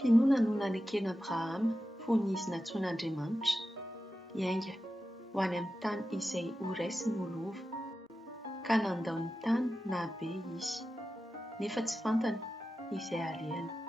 Finoana no nanekena Abrahama fony izy natsoan'Andriamanitra hiainga ho any amin'ny tany izay ho raisiny ho lova, ka nandao ny tany na be izy, nefa tsy fantany izay alehany.